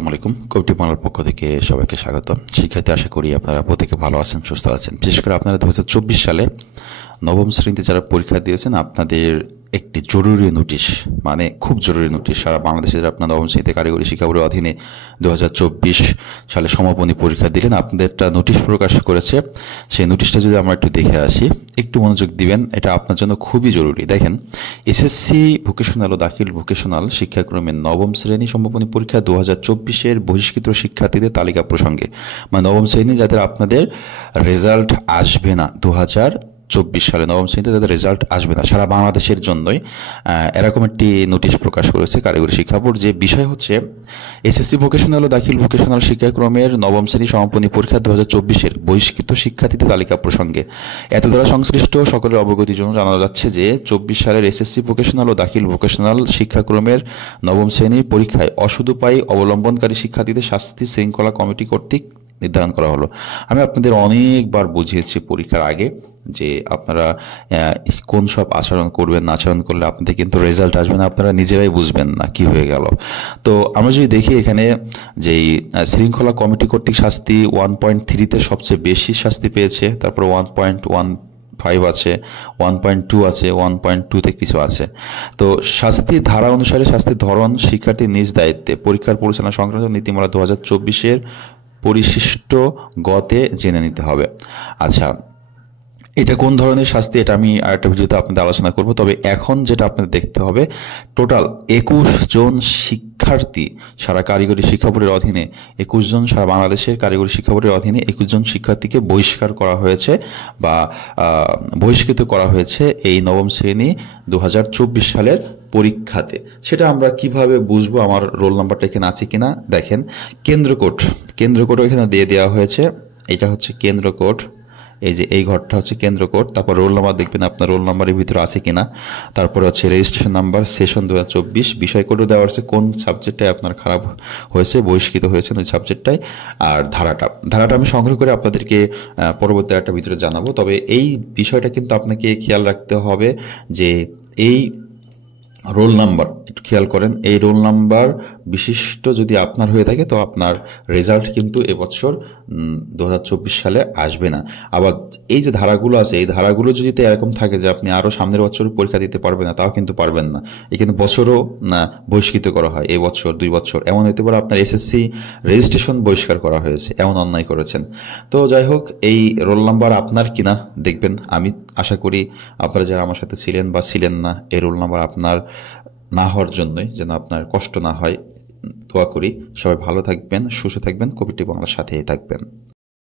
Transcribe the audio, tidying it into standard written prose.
আসসালামু আলাইকুম। কবিটি বাংলার পক্ষ থেকে সবাইকে স্বাগতম। শিক্ষার্থী, আশা করি আপনারা প্রত্যেকে ভালো আছেন, সুস্থ আছেন। বিশেষ করে আপনারা 2024 সালে নবম শ্রেণীতে যারা পরীক্ষা দিয়েছেন, আপনাদের একটি জরুরি নোটিশ, মানে খুব জরুরি নোটিশ, সারা বাংলাদেশে যারা আপনার নবম শ্রেণীতে কারিগরি শিক্ষা বোর্ডের অধীনে 2024 সালে সমাপনী পরীক্ষা দিলেন, আপনাদের একটা নোটিশ প্রকাশ করেছে। সেই নোটিশটা যদি আমরা একটু দেখে আসি, একটু মনোযোগ দিবেন, এটা আপনার জন্য খুবই জরুরি। দেখেন, এসএসসি ভোকেশনাল ও দাখিল ভোকেশনাল শিক্ষাক্রমের নবম শ্রেণী সমাপনী পরীক্ষা 2024-এর বহিষ্কৃত শিক্ষার্থীদের তালিকা প্রসঙ্গে, মানে নবম শ্রেণী যাদের আপনাদের রেজাল্ট আসবে না 2024 সালে, নবম শ্রেণীতে যাদের রেজাল্ট আসবে না, সারা বাংলাদেশের জন্যই এরকম একটি নোটিশ প্রকাশ করেছে কারিগরি শিক্ষা বোর্ড। যে বিষয় হচ্ছে, এসএসসি ভোকেশনাল ও দাখিল ভোকেশনাল শিক্ষাক্রমের নবম শ্রেণী সমাপনী পরীক্ষা 2024-এর বহিষ্কৃত শিক্ষার্থীদের তালিকা প্রসঙ্গে এত দ্বারা সংশ্লিষ্ট সকলের অবগতির জন্য জানা যাচ্ছে যে 24 সালের এসএসসি ভোকেশনাল ও দাখিল ভোকেশনাল শিক্ষাক্রমের নবম শ্রেণীর পরীক্ষায় অসদুপায় অবলম্বনকারী শিক্ষার্থীদের শাস্তি শৃঙ্খলা কমিটি কর্তৃক নির্ধারণ করা হলো। আমি আপনাদের অনেকবার বুঝিয়েছি পরীক্ষার আগে যে আপনারা কোন সব আচরণ করবেন, না আচরণ করলে আপনাদের কিন্তু রেজাল্ট আসবে না, আপনারা নিজেরাই বুঝবেন না কি হয়ে গেল। তো আমরা যদি দেখি এখানে যেই শৃঙ্খলা কমিটি কর্তৃক শাস্তি 1.3-তে সবচেয়ে বেশি শাস্তি পেয়েছে, তারপর 1.15 আছে, 1.2 আছে, 1.2-তে কিছু আছে। তো শাস্তির ধারা অনুসারে শাস্তির ধরন শিক্ষার্থীর নিজ দায়িত্বে পরীক্ষার পরিচালনা সংক্রান্ত নীতিমালা 2024-এর পরিশিষ্ট গতে জেনে নিতে হবে। আচ্ছা, এটা কোন ধরনের শাস্তি, এটা আমি আরেকটা ভিডিওতে আপনাদের আলোচনা করব। তবে এখন যেটা আপনাদের দেখতে হবে, টোটাল 21 জন শিক্ষার্থী সারা কারিগরি শিক্ষা বোর্ডের অধীনে, 21 জন সারা বাংলাদেশের কারিগরি শিক্ষা বোর্ডের অধীনে 21 জন শিক্ষার্থীকে বহিষ্কার করা হয়েছে বা বহিষ্কৃত করা হয়েছে এই নবম শ্রেণী 2024 সালের পরীক্ষাতে। সেটা আমরা কিভাবে বুঝবো, আমার রোল নাম্বারটা এখানে আছে কিনা দেখেন। কেন্দ্র কোডও এখানে দিয়ে দেওয়া হয়েছে। এটা হচ্ছে কেন্দ্র কোড, এই যে এই ঘরটা হচ্ছে কেন্দ্র কোড। তারপর রোল নাম্বার দেখবেন আপনার রোল নাম্বারের ভিতরে আছে কিনা। তারপরে হচ্ছে রেজিস্ট্রেশন নাম্বার, সেশন 2024, বিষয় কোডও দেওয়া হচ্ছে কোন সাবজেক্টটায় আপনার খারাপ হয়েছে, বহিষ্কৃত হয়েছেন ওই সাবজেক্টটায়। আর ধারাটা আমি সংগ্রহ করে আপনাদেরকে পরবর্তী একটা ভিতরে জানাবো। তবে এই বিষয়টা কিন্তু আপনাকে খেয়াল রাখতে হবে যে এই রোল নাম্বার, একটু খেয়াল করেন, এই রোল নাম্বার বিশিষ্ট যদি আপনার হয়ে থাকে তো আপনার রেজাল্ট কিন্তু এবছর 2024 সালে আসবে না। আবার এই যে ধারাগুলো আছে, এই ধারাগুলো যদি এরকম থাকে যে আপনি আরও সামনের বছর পরীক্ষা দিতে পারবেন না, তাও কিন্তু পারবেন না। এখানে বছরও না বহিষ্কৃত করা হয়, এই বছর 2 বছর, এমন হতে পারে আপনার এসএসসি রেজিস্ট্রেশন বহিষ্কার করা হয়েছে, এমন অন্যায় করেছেন। তো যাই হোক, এই রোল নাম্বার আপনার কিনা দেখবেন। আমি আশা করি আপনারা যারা আমার সাথে ছিলেন বা ছিলেন না, এই রোল নাম্বার আপনার না হওয়ার জন্যই, যেন আপনার কষ্ট না হয় দোয়া করি। সবাই ভালো থাকবেন, সুস্থ থাকবেন, কবিটি বাংলার সাথেই থাকবেন।